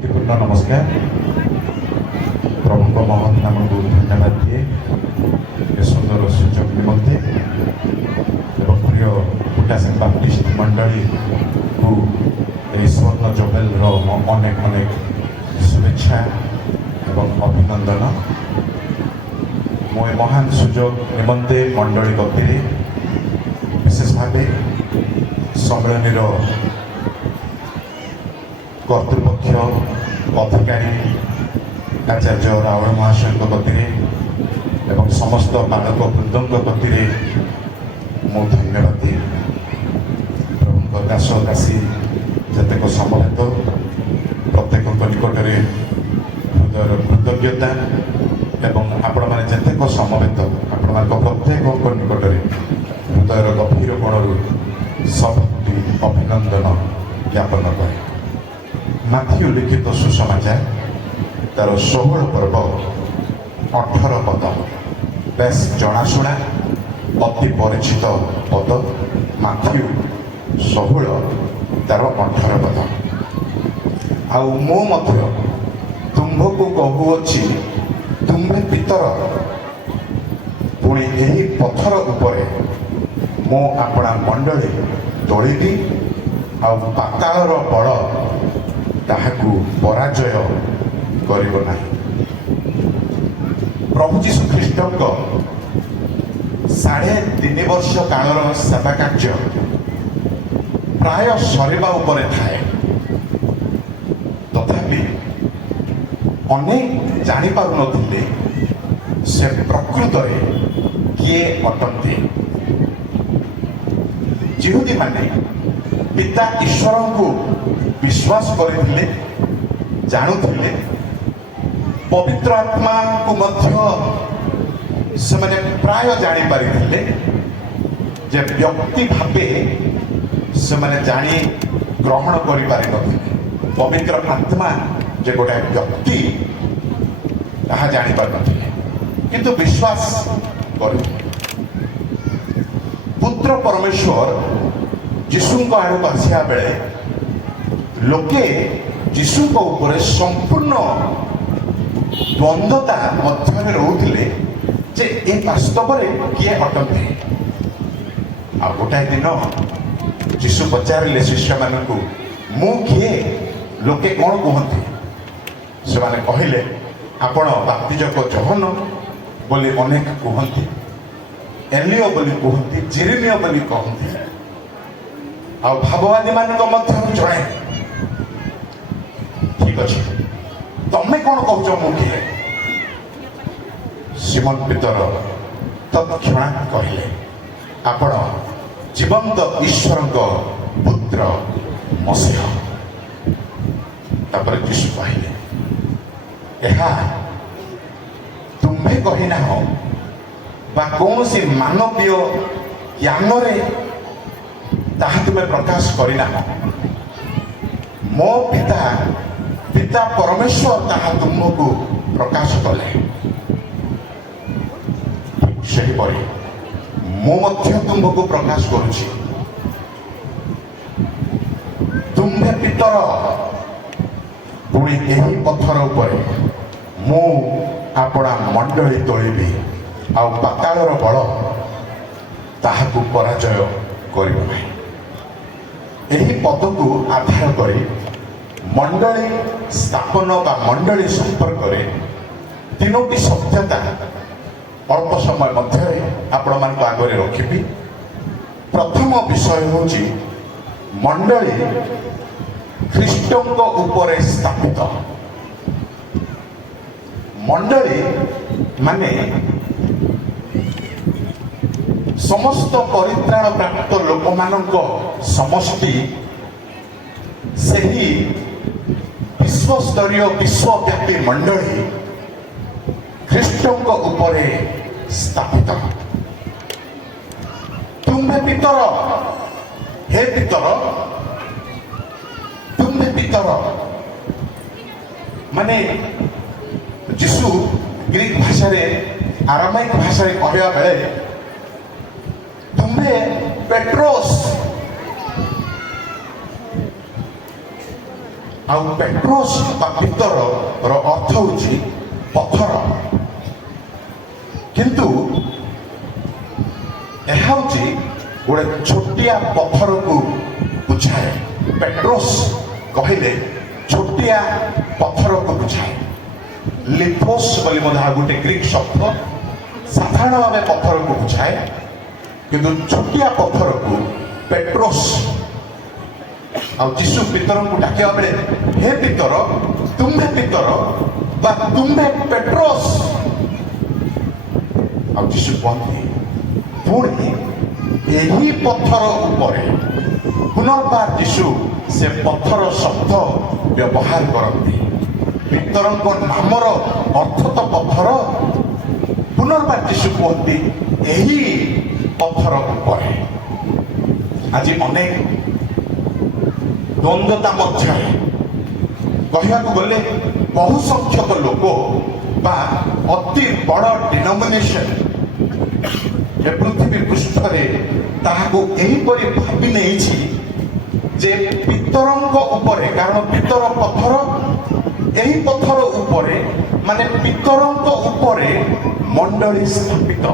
भक्तिपूर्ण नमस्कार। प्रभु महत नाम को धन्यवाद दिए ये सुंदर सुजोग निमंते एवं प्रिय फुटासिंग बाप्टिस्ट मंडली को स्वर्ण जबेल अनेक अनेक शुभेच्छा एवं अभिनंदन। मुझे महान सुजोग निमंते मंडली गति विशेष भाव सम्मेलन कर्तृपक्ष अधिकारी आचार्य रावण महाशय गति एवं समस्त बालक वृंद गति मु धन्यवाद दिए। प्रभु दास दासी जतेक समवेत प्रत्येक निकट में हृदय कृतज्ञता एवं आपण मैंने जतेक समवेत आपण प्रत्येक निकट में हृदय गभीर कोणरू सबुति अभिनंदन ज्ञापन करे। माथ्यू लिखित सुसमाचार तार 16 पर्व 18 पद बेस जनाशुना अति परिचित पद। माथ्यू 16 तार 18 पद। आउ मो मध्य तुम्भको कहुअछि तुम्भे पितर पुणी एही पत्थर उपरे मो आपणा मंडली तोलिबी आउ पाताळर बल ताहाकू पराजय करिब नाही। प्रभु जीशु ख्रीष्ट 3.5 वर्ष कालर सेवा कार्य प्राय सरिबा उपरे थाए। तथापि अनेक जानी पारु नथिले से प्रकृत किए अटंती। जिहुदी माने पिता ईश्वर को विश्वास करथिले जानुथिले पवित्र आत्मा को मध्य से माने प्राय जानी पारिथिले जे व्यक्ति भावे से माने जानी ग्रहण करि पारि नथिले। पवित्र आत्मा जे गोटे व्यक्ति ताहा जानी पारि नथिले किंतु विश्वास करुथिले। पुत्र परमेश्वर जीशु आड़ आसिया बेले लोके जीशु ऊपर संपूर्ण द्वंद्वता मध्य रोते जे ए वास्तव में किए अटंते। आ गोटाए दिन जीशु पचारे शिष्य मान मु किए लोके कौन कहते से माने कहले आपण बाप्तिजक जहन बोली अनेक कहते एलियो बोली कहते जेरेमिया बोली कहते आ भाववादी मान जड़े ठीक अच्छे तमें कौन कह मुझे सिमन पीतर तत्क्षणा कहले आपण जीवंत ईश्वर पुत्र मसीह। तापर यीशु कहले यह तुम्हें कही ना हो बा कौन सी मानवीय ज्ञान ताहा तुम्हें प्रकाश करना मो पिता पिता परमेश्वर ताहा तुमको प्रकाश कले। सही परी मो मध्य तुमको प्रकाश करुछि। तुम्हें पितर पुणी एही पत्थर उपरे मु आपणा मंडली तोलिबी आउ पाताळर बल ताहाकू पराजय करिब नाही। यही पद को आधार कर मंडली स्थापन बा मंडली संपर्क में 3टी सत्यता अल्प समय मध्य आपण मान आगे रखी। प्रथम विषय हूँ मंडली ख्रीष्टों ऊपर स्थापित। मंडली माने समस्त परित्राण प्राप्त लोक मानक समष्टि सही विश्वस्तरीय विश्वव्यापी मंडली ख्रीष्टों ऊपर स्थापित। तुम्हें पितर हे पितर तुम्हें पितर माने जीशु ग्रीक भाषा आरामाइक भाषा कहवा बेले तुम्हें पेट्रोस ଆଉ ପେଟ୍ରୋସ୍ ବା ପିତ୍ତରର ଅର୍ଥ ହେଉଛି ପଥର। କିନ୍ତୁ ଏହା ହେଉଛି ଗୋଟେ ଛୋଟିଆ ପଥରକୁ ବୁଝାଏ। ପେଟ୍ରୋସ୍ କହିଲେ ଛୋଟିଆ ପଥରକୁ ବୁଝାଏ। ଲିଥୋସ୍ ବୋଲି ମଧ୍ୟ ଆଉ ଗୋଟେ ଗ୍ରୀକ୍ ଶବ୍ଦ, ସାଧାରଣ ଭାବେ ପଥରକୁ ବୁଝାଏ, କିନ୍ତୁ ଛୋଟିଆ ପଥରକୁ ପେଟ୍ରୋସ୍। ଆଉ ଯୀଶୁ ପିତରଙ୍କୁ ଡାକିବା ବେଳେ ହେ ପିତର, ତୁମ୍ଭେ ପିତର ବା ତୁମ୍ଭେ ପେଟ୍ରୋସ୍। ଆଉ ଯୀଶୁ କୁହନ୍ତି ପୁଣି ଏହି ପଥର ଉପରେ, ପୁନର୍ବାର ଯୀଶୁ ସେ ପଥର ଶବ୍ଦ ବ୍ୟବହାର କରନ୍ତି। ପିତରଙ୍କ ନାମର ଅର୍ଥ ତ ପଥର, ପୁନର୍ବାର ଯୀଶୁ କୁହନ୍ତି ଏହି ପଥର ଉପରେ। ଆଜି ଅନେକ ଦ୍ୱନ୍ଦ୍ୱତା ମଧ୍ୟରେ କହିବାକୁ ଗଲେ ବହୁ ସଂଖ୍ୟକ ଲୋକ ବା ଅତି ବଡ଼ ଡିନୋମିନେସନ୍ ଏ ପୃଥିବୀ ପୃଷ୍ଠରେ ତାହାକୁ ଏହିପରି ଭାବି ନେଇଛି ଯେ ପିତରଙ୍କ ଉପରେ, କାରଣ ପିତର ପଥର, ଏହି ପଥର ଉପରେ ମାନେ ପିତରଙ୍କ ଉପରେ ମଣ୍ଡଳୀ ସ୍ଥାପିତ,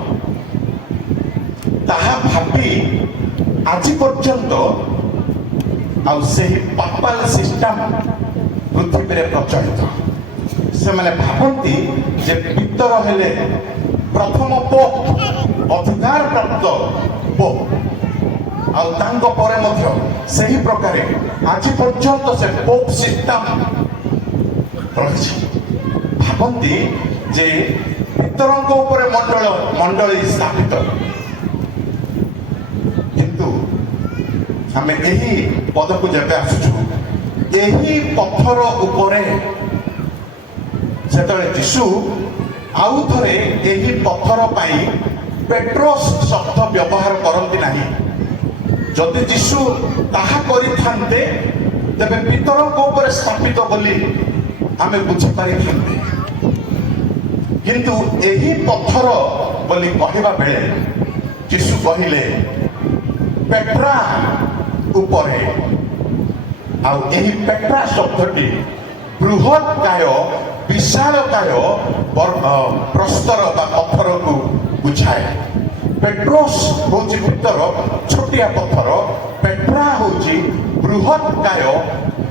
ତାହା ଭାବି ଆଜି ପର୍ଯ୍ୟନ୍ତ ଆଉ ସେହି ପାପାଲ ସିଷ୍ଟମ ପୃଥିବୀରେ ପ୍ରଚଳିତ। ସେମାନେ ଭାବନ୍ତି ଯେ ପିତର ହେଲେ ପ୍ରଥମ ପୋପ୍, ଅଧିକାର ପ୍ରାପ୍ତ ପୋପ୍, ଆଉ ତାଙ୍କ ପରେ ମଧ୍ୟ ସେହି ପ୍ରକାରେ ଆଜି ପର୍ଯ୍ୟନ୍ତ ସେ ପୋପ୍ ସିଷ୍ଟମ ରହିଛି। ଭାବନ୍ତି ଯେ ପିତରଙ୍କ ଉପରେ ମଣ୍ଡଳୀ ସ୍ଥାପିତ। କିନ୍ତୁ ଆମେ ଏହି ପଦକୁ ଯେବେ ଆସୁଛୁ, ଏହି ପଥର ଉପରେ ଯେତେବେଳେ ଯୀଶୁ ଆଉ ଥରେ ଏହି ପଥର ପାଇଁ ପେଟ୍ରୋସ୍ ଶବ୍ଦ ବ୍ୟବହାର କରନ୍ତି ନାହିଁ। ଯଦି ଯୀଶୁ ତାହା କରିଥାନ୍ତେ ତେବେ ପିତରଙ୍କ ଉପରେ ସ୍ଥାପିତ ବୋଲି ଆମେ ବୁଝିପାରିଥାନ୍ତେ। କିନ୍ତୁ ଏହି ପଥର ବୋଲି କହିବା ବେଳେ ଯୀଶୁ କହିଲେ ପେଟ୍ରା ଉପରେ। ଆଉ ଏହି ପେଟ୍ରା ଶବ୍ଦଟି ବୃହତ୍କାୟ, ବିଶାଳକାୟ ପ୍ରସ୍ତର ବା ପଥରକୁ ବୁଝାଏ। ପେଟ୍ରୋସ୍ ହେଉଛି ପିତର, ଛୋଟିଆ ପଥର। ପେଟ୍ରା ହେଉଛି ବୃହତ୍କାୟ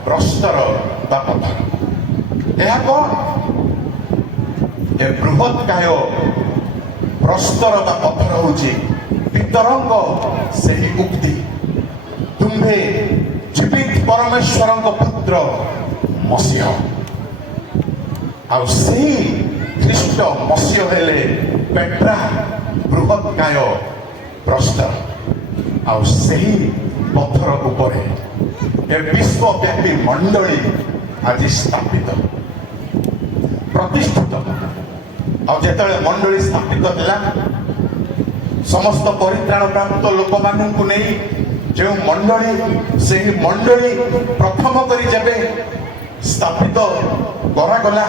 ପ୍ରସ୍ତର ବା ପଥର। ଏହା କ'ଣ? ଏ ବୃହତ୍କାୟ ପ୍ରସ୍ତର ବା ପଥର ହେଉଛି ପିତରଙ୍କ ସେହି ଉକ୍ତି, ତୁମ୍ଭେ ଜୀବିତ ପରମେଶ୍ୱରଙ୍କ ପୁତ୍ର ମସିହ। ଆଉ ସେହି ଖ୍ରୀଷ୍ଟ ମସିହ ହେଲେ ପେଟ୍ରା, ବୃହତ୍କାୟ ପ୍ରସ୍ତର। ଆଉ ସେହି ପଥର ଉପରେ ଏ ବିଶ୍ୱବ୍ୟାପୀ ମଣ୍ଡଳୀ ଆଜି ସ୍ଥାପିତ, ପ୍ରତିଷ୍ଠିତ। ଆଉ ଯେତେବେଳେ ମଣ୍ଡଳୀ ସ୍ଥାପିତ ହେଲା, ସମସ୍ତ ପରିତ୍ରାଣ ପ୍ରାପ୍ତ ଲୋକମାନଙ୍କୁ ନେଇ ଯେଉଁ ମଣ୍ଡଳୀ, ସେହି ମଣ୍ଡଳୀ ପ୍ରଥମ କରି ଯେବେ ସ୍ଥାପିତ କରାଗଲା,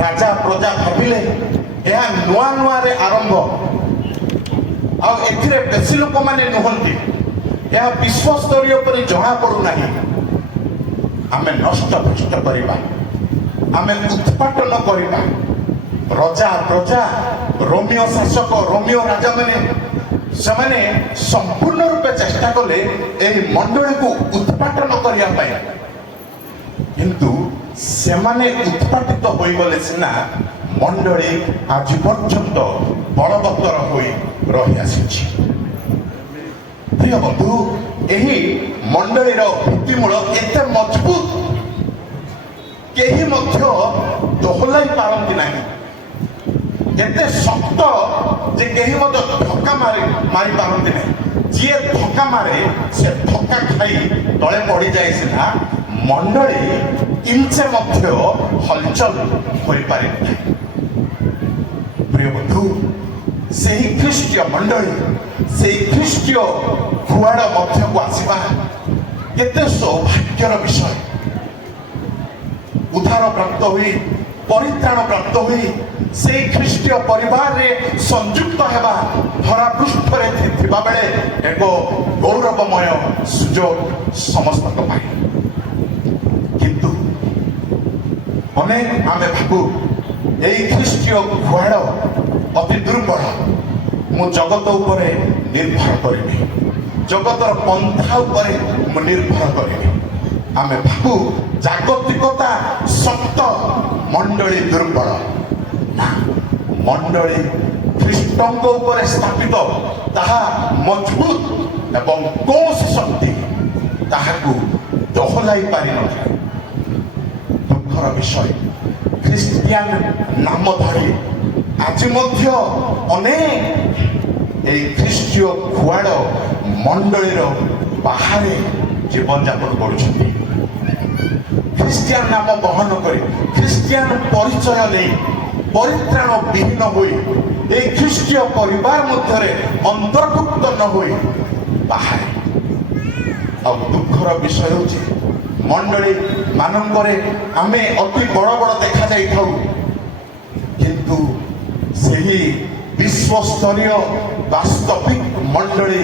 ରାଜା ପ୍ରଜା ଭାବିଲେ ଏହା ନୂଆ ନୂଆରେ ଆରମ୍ଭ, ଆଉ ଏଥିରେ ବେଶୀ ଲୋକମାନେ ନୁହନ୍ତି, ଏହା ବିଶ୍ୱସ୍ତରୀୟ ପରି ଜଣା ପଡୁନାହିଁ। ଆମେ ନଷ୍ଟ ଭ୍ରଷ୍ଟ କରିବା, ଆମେ ଉତ୍ପାଟନ କରିବା। ରଜା ପ୍ରଜା, ରୋମିଓ ଶାସକ, ରୋମିଓ ରାଜାମାନେ ସେମାନେ ସମ୍ପୂର୍ଣ୍ଣ ରୂପେ ଚେଷ୍ଟା କଲେ ଏହି ମଣ୍ଡଳୀକୁ ଉତ୍ପାଟନ କରିବା ପାଇଁ। କିନ୍ତୁ ସେମାନେ ଉତ୍ପାଟିତ ହୋଇଗଲେ ସିନା ମଣ୍ଡଳୀ ଆଜି ପର୍ଯ୍ୟନ୍ତ ବଳବତ୍ତର ହୋଇ ରହିଆସିଛି। ପ୍ରିୟ ବନ୍ଧୁ, ଏହି ମଣ୍ଡଳୀର ଭିତ୍ତିମୂଳ ଏତେ ମଜବୁତ କେହି ମଧ୍ୟ ଦୋହଲାଇ ପାରନ୍ତି ନାହିଁ। ଏତେ ଶକ୍ତ ଯେ କେହି ମଧ୍ୟ ଧକ୍କା ମାରି ପାରନ୍ତି ନାହିଁ। ଯିଏ ଧକ୍କା ମାରେ ସେ ଧକ୍କା ଖାଇ ତଳେ ପଡ଼ିଯାଏ ସିନା, ମଣ୍ଡଳୀ ଇଞ୍ଚେ ମଧ୍ୟ ହଲଚଲ ହୋଇପାରେ ନାହିଁ। ପ୍ରିୟ ବନ୍ଧୁ, ସେହି ଖ୍ରୀଷ୍ଟୀୟ ମଣ୍ଡଳୀ, ସେହି ଖ୍ରୀଷ୍ଟୀୟ ଖୁଆଡ଼ ମଧ୍ୟକୁ ଆସିବା କେତେ ସୌଭାଗ୍ୟର ବିଷୟ। ଉଦ୍ଧାର ପ୍ରାପ୍ତ ହୋଇ, ପରିତ୍ରାଣ ପ୍ରାପ୍ତ ହୋଇ ସେହି ଖ୍ରୀଷ୍ଟୀୟ ପରିବାରରେ ସଂଯୁକ୍ତ ହେବା ଧରା ପୃଷ୍ଠରେ ଥିବା ବେଳେ ଏକ ଗୌରବମୟ ସୁଯୋଗ ସମସ୍ତଙ୍କ ପାଇଁ। ଅନେକ ଆମେ ଭାବୁ ଏଇ ଖ୍ରୀଷ୍ଟୀୟ ଗୁହାଳ ଅତି ଦୁର୍ବଳ, ମୁଁ ଜଗତ ଉପରେ ନିର୍ଭର କରିବି, ଜଗତର ପନ୍ଥା ଉପରେ ମୁଁ ନିର୍ଭର କରିବି। ଆମେ ଭାବୁ ଜାଗତିକତା ଶକ୍ତ, ମଣ୍ଡଳୀ ଦୁର୍ବଳ। ନା, ମଣ୍ଡଳୀ ଖ୍ରୀଷ୍ଟଙ୍କ ଉପରେ ସ୍ଥାପିତ, ତାହା ମଜବୁତ ଏବଂ କୌଣସି ଶକ୍ତି ତାହାକୁ ଦୋହଲାଇ ପାରିନଥାଏ। ଦୁଃଖର ବିଷୟ, ଖ୍ରୀଷ୍ଟିଆନ ନାମ ଧରି ଆଜି ମଧ୍ୟ ଅନେକ এই ଖ୍ରୀଷ୍ଟୀୟ ଗୁହାଳ ମଣ୍ଡଳୀର ବାହାରେ ଜୀବନଯାପନ କରୁଛନ୍ତି। ଖ୍ରୀଷ୍ଟିଆନ ନାମ ବହନ କରି, ଖ୍ରୀଷ୍ଟିଆନ ପରିଚୟ ନେଇ ପରିତ୍ରାଣ ବିହୀନ ହୋଇ এই ଖ୍ରୀଷ୍ଟୀୟ ପରିବାର ମଧ୍ୟରେ ଅନ୍ତର୍ଭୁକ୍ତ ନ ହୋଇ ବାହାରେ। ଆଉ ଦୁଃଖର ବିଷୟ ହେଉଛି ମଣ୍ଡଳୀ ମାନଙ୍କରେ ଆମେ ଅତି ବଡ଼ ବଡ଼ ଦେଖାଯାଇଥାଉ, କିନ୍ତୁ ସେହି ବିଶ୍ୱସ୍ତରୀୟ ବାସ୍ତବିକ ମଣ୍ଡଳୀ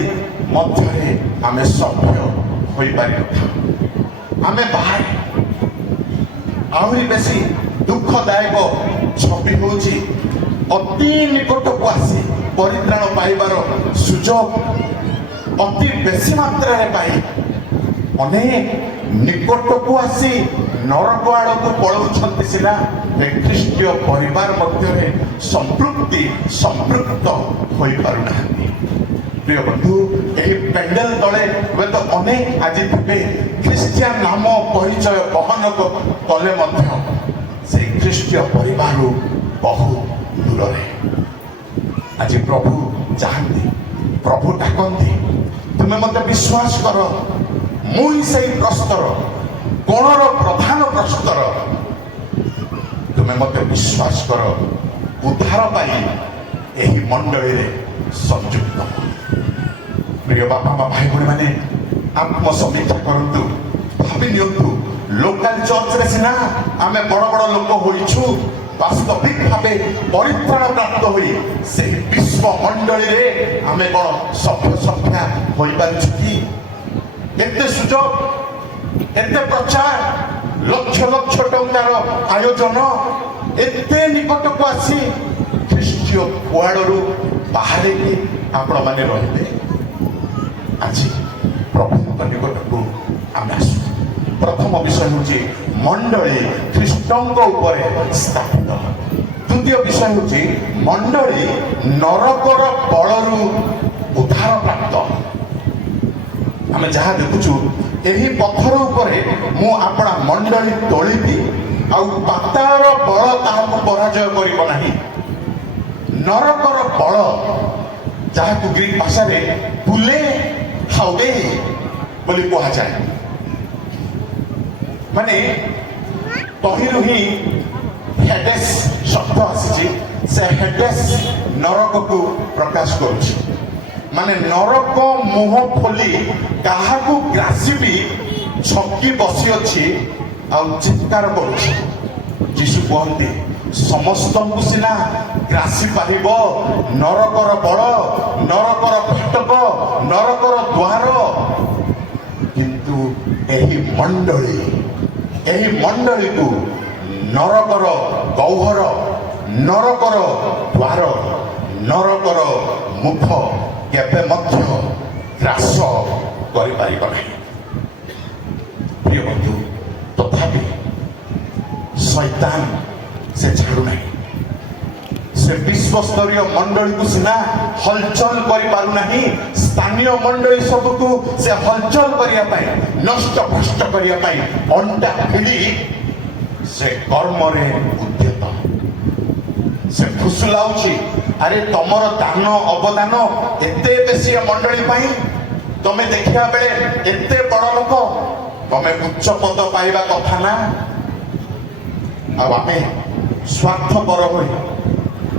ମଧ୍ୟରେ ଆମେ ସଭ୍ୟ ହୋଇପାରିନଥାଉ। ଆମେ ବାହାରେ। ଆହୁରି ବେଶୀ ଦୁଃଖଦାୟକ ଛବି ହେଉଛି ଅତି ନିକଟକୁ ଆସି ପରିତ୍ରାଣ ପାଇବାର ସୁଯୋଗ ଅତି ବେଶୀ ମାତ୍ରାରେ ପାଇ ଅନେକ ନିକଟକୁ ଆସି ନରକ ଆଡ଼କୁ ପଳାଉଛନ୍ତି ସିନା, ଖ୍ରୀଷ୍ଟୀୟ ପରିବାର ମଧ୍ୟରେ ସମ୍ପୃକ୍ତ ହୋଇପାରୁନାହାନ୍ତି। ପ୍ରିୟ ବନ୍ଧୁ, ଏହି ପେଣ୍ଡେଲ ତଳେ ହୁଏତ ଅନେକ ଆଜି ଥିବେ ଖ୍ରୀଷ୍ଟିଆନ ନାମ ପରିଚୟ ବହନ କଲେ ମଧ୍ୟ ସେହି ଖ୍ରୀଷ୍ଟୀୟ ପରିବାରରୁ ବହୁ ଦୂରରେ। ଆଜି ପ୍ରଭୁ ଚାହାନ୍ତି, ପ୍ରଭୁ ଡାକନ୍ତି, ତୁମେ ମୋତେ ବିଶ୍ୱାସ କର, ମୁଁ ହିଁ ସେହି ପ୍ରସ୍ତର, କୋଣର ପ୍ରଧାନ ପ୍ରସ୍ତର। ତୁମେ ମୋତେ ବିଶ୍ୱାସ କର, ଉଦ୍ଧାର ପାଇଁ ଏହି ମଣ୍ଡଳୀରେ ସଂଯୁକ୍ତ। ପ୍ରିୟ ବାପା ମା ଭାଇ ଭଉଣୀମାନେ, ଆତ୍ମସମୀକ୍ଷା କରନ୍ତୁ, ଭାବି ନିଅନ୍ତୁ, ଲୋକାଲ ଚର୍ଚ୍ଚରେ ସିନା ଆମେ ବଡ଼ ବଡ଼ ଲୋକ ହୋଇଛୁ, ବାସ୍ତବିକ ଭାବେ ପରିତ୍ରାଣ ପ୍ରାପ୍ତ ହୋଇ ସେହି ବିଶ୍ୱ ମଣ୍ଡଳୀରେ ଆମେ କ'ଣ ସଭ୍ୟା ହୋଇପାରିଛୁ କି? ଏତେ ସୁଯୋଗ, ଏତେ ପ୍ରଚାର, ଲକ୍ଷ ଲକ୍ଷ ଟଙ୍କାର ଆୟୋଜନ, ଏତେ ନିକଟକୁ ଆସି ଖ୍ରୀଷ୍ଟୀୟ ଗୁହାଳରୁ ବାହାରେ କି ଆପଣମାନେ ରହିବେ? ଆଜି ପ୍ରଭୁଙ୍କ ନିକଟକୁ ଆମେ ଆସୁ। ପ୍ରଥମ ବିଷୟ ହେଉଛି ମଣ୍ଡଳୀ ଖ୍ରୀଷ୍ଟଙ୍କ ଉପରେ ସ୍ଥାପିତ। ଦ୍ୱିତୀୟ ବିଷୟ ହେଉଛି ମଣ୍ଡଳୀ ନରକର ବଳରୁ ଉଦ୍ଧାର ପ୍ରାପ୍ତ। ଆମେ ଯାହା ଦେଖୁଛୁ, ଏହି ପଥର ଉପରେ ମୁଁ ଆପଣା ମଣ୍ଡଳୀ ତୋଳିବି, ଆଉ ପାତାଳର ବଳ ତାହାକୁ ପରାଜୟ କରିବ ନାହିଁ। ନରକର ବଳ, ଯାହାକୁ ଗ୍ରୀକ ଭାଷାରେ ପୁଲେ ହାଉଡେ ବୋଲି କୁହାଯାଏ, ମାନେ ତହିଁରୁ ହିଁ ହେଡେସ୍ ଶବ୍ଦ ଆସିଛି। ସେ ହେଡେସ୍ ନରକକୁ ପ୍ରକାଶ କରୁଛି, ମାନେ ନରକ ମୁହଁ ଖୋଲି କାହାକୁ ଗ୍ରାସିବି ଛକି ବସିଅଛି ଆଉ ଚିତ୍କାର କରୁଛି। ଯୀଶୁ କୁହନ୍ତି, ସମସ୍ତଙ୍କୁ ସିନା ଗ୍ରାସି ପାରିବ ନରକର ବଳ, ନରକର ଫାଟକ, ନରକର ଦ୍ୱାର, କିନ୍ତୁ ଏହି ମଣ୍ଡଳୀକୁ ନରକର ଗହ୍ୱର, ନରକର ଦ୍ୱାର, ନରକର ମୁଖ କେବେ ମଧ୍ୟ ଗ୍ରାସ କରିପାରିବ ନାହିଁ। ପ୍ରିୟ ବନ୍ଧୁ, ତଥାପି ଶୈତାନ ସେ ଛାଡୁନାହିଁ। ସେ ବିଶ୍ୱସ୍ତରୀୟ ମଣ୍ଡଳୀକୁ ସିନା ହଲଚଲ କରିପାରୁନାହିଁ, ସ୍ଥାନୀୟ ମଣ୍ଡଳୀ ସବୁକୁ ସେ ହଲଚଲ କରିବା ପାଇଁ, ନଷ୍ଟ ଭ୍ରଷ୍ଟ କରିବା ପାଇଁ ଅଣ୍ଟା ଭିଡ଼ି ସେ କର୍ମରେ ଉଦ୍ୟତ। ସେ ଫୁସୁଲାଉଛି, ଆରେ ତମର ଦାନ ଅବଦାନ ଏତେ ବେଶୀ ମଣ୍ଡଳୀ ପାଇଁ, ତମେ ଦେଖିବା ବେଳେ ଏତେ ବଡ଼ ଲୋକ, ତମେ ଉଚ୍ଚ ପଦ ପାଇବା କଥା ନା। ଆଉ ଆମେ ସ୍ୱାର୍ଥପର ହୋଇ,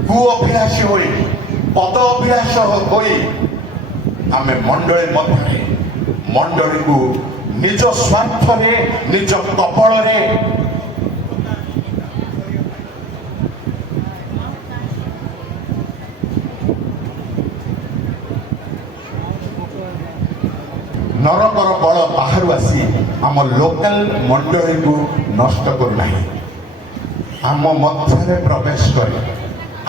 କୁ ଅଭିଳାଷୀ ହୋଇ, ପଦ ଅଭିଳାଷ ହୋଇ ଆମେ ମଣ୍ଡଳୀ ମଧ୍ୟରେ ମଣ୍ଡଳୀକୁ ନିଜ ସ୍ୱାର୍ଥରେ, ନିଜ କବଳରେ ନରକର ବଳ ବାହାରୁ ଆସି ଆମ ଲୋକାଲ ମଣ୍ଡଳୀକୁ ନଷ୍ଟ କରୁନାହିଁ। आम मध्य प्रवेश कर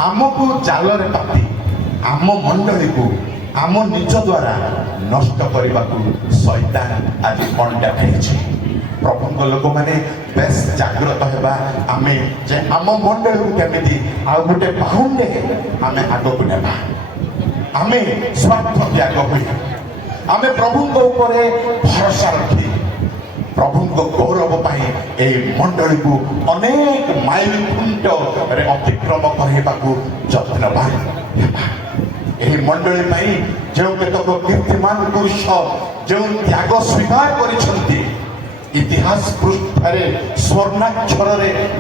आमको जालरे पाती आम मंडली को आम निज द्वारा नष्ट करने को शैतान आज अंडा खाई प्रभु लोक मैंने बेस जागृत होगा आम जे आम मंडल को केमी आ गोटे बाहुंडे आम आग को नेबा आम स्वार्थ त्याग हुई आम प्रभु भरोसा रखी प्रभु गौरव पाई ए मंडली को अनेक माइल खुंट अतिक्रम करने को यत्नवान यही मंडली पाई जो केतक कीर्तिमान पुरुष जो त्याग स्वीकार कर इतिहास पृष्ठरे स्वर्णाक्षर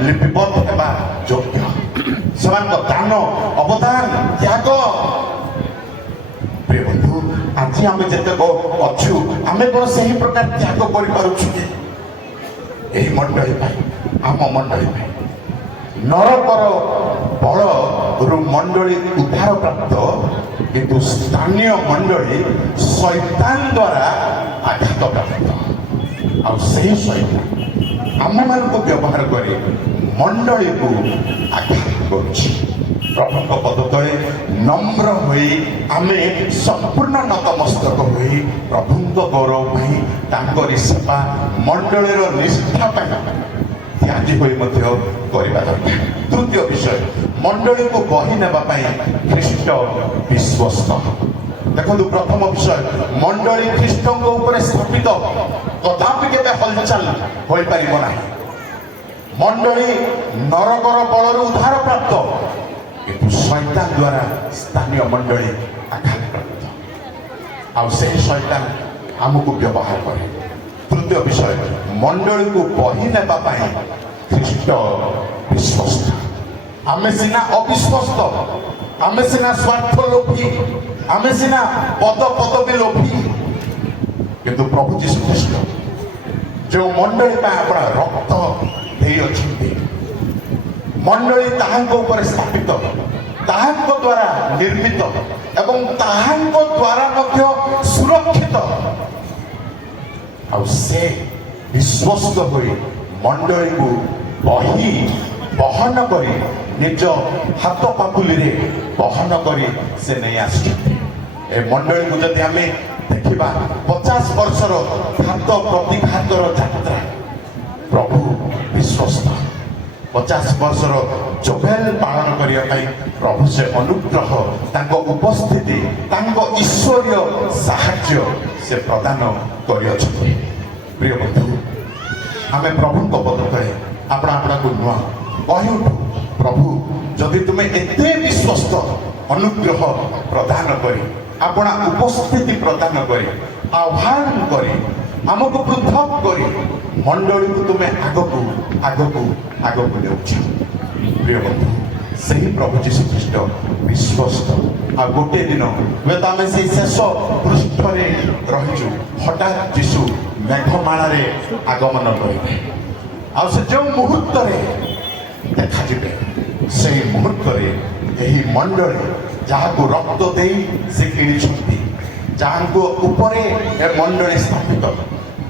लिपिबद्ध होगा योग्य से दान अवदान त्याग प्रिय बंधु आज आम जिते अच्छु आम कौन से ही प्रकार त्याग कर मंडली आम मंडली नरकर बल रु मंडली उद्धार प्राप्त किंतु स्थानीय मंडली शैतान द्वारा आघात प्राप्त आ शैतान आम मान को व्यवहार कर मंडली को आघात कर प्रभु पद तले नम्र होई आमे संपूर्ण नतमस्तक होई प्रभु गौरव पाई तांकरी सेवा मंडलीर निष्ठा पाई त्यागी होई मध्य करबा दरकार। तृतीय विषय मंडली को बही नेबा पाई ख्रीष्ट विश्वस्त देखो प्रथम विषय मंडली ख्रीष्ट ऊपर स्थापित कदापि केबे हलचल होई परिबो नाही मंडली नरकर बलर उद्धार प्राप्त किंतु शैतान द्वारा स्थानीय मंडली आघात प्राप्त आ शैतान आमको व्यवहार करे। तृतीय विषय मंडली को बही नेबा पाई ख्रीष्ट विश्वस्त आमे सिना अविश्वस्त आमे सिना स्वार्थ लोभी आमे सिना पद पदवी लोभी किंतु प्रभु जीशु ख्रीष्ट जो मंडली पाई अपना रक्त दे अछि मंडली ताहांको ऊपर स्थापित ताहांको द्वारा निर्मित एवं ताहांको द्वारा मध्य सुरक्षित आ से विश्वस्त होई मंडली को बही बहन करी निज हाथ पापुली रे बहन करी से नहीं आस मंडली को जब आम देखा 50 वर्षर घात प्रतिघातर यात्रा प्रभु विश्वस्त 50 वर्षर जोबेल पालन करने प्रभु से अनुग्रह तांको उपस्थिति तांको ईश्वरीय साहाय्य से प्रदान कर प्रिय बंधु आम प्रभु पद तले अपना अपना को नुआ कही उठू प्रभु जदि तुम्हें एते विश्वस्त अनुग्रह प्रदान करी अपना उपस्थिति प्रदान करी आह्वान करी आमको पृथक करी मंडली को तुम्हें आगकू आगकू आगकू ले प्रिय बंधु से ही प्रभु जीशु ख्रीष्ट विश्वस्त आ गोटे दिन हुए तो आम से शेष पृष्ठ रहीचु हठात जीशु मेघमाला आगमन करेंगे आ जो मुहूर्त देखा से मुहूर्त यही मंडली जहाँ को रक्त दे से किणी जहाँ को ऊपर मंडली स्थापित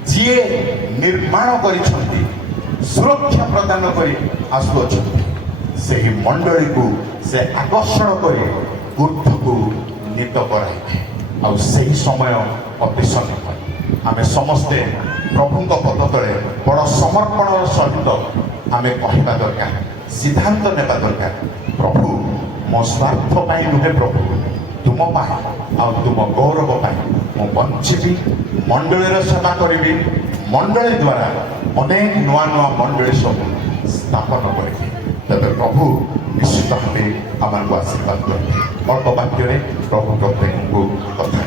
जी निर्माण कर सुरक्षा प्रदान कर से मंडली को से आकर्षण कर ऊर्ध को नीत कराए से समय अति सन्निकट आम समस्ते प्रभु पद तले बड़ समर्पण सहित आम कहवा दरकार सिद्धांत नेबा दरकार प्रभु मो स्वार्थ पाई नुहे प्रभु तुम तुम गौरव मु बंची मंडलीर सेवा करी मंडली द्वारा अनेक नुआ नुआ मंडली सब स्थापन करी तब प्रभु निश्चित भाव आम आशीर्वाद करेंगे अल्प वाक्य प्रभु प्रत्येक को कथा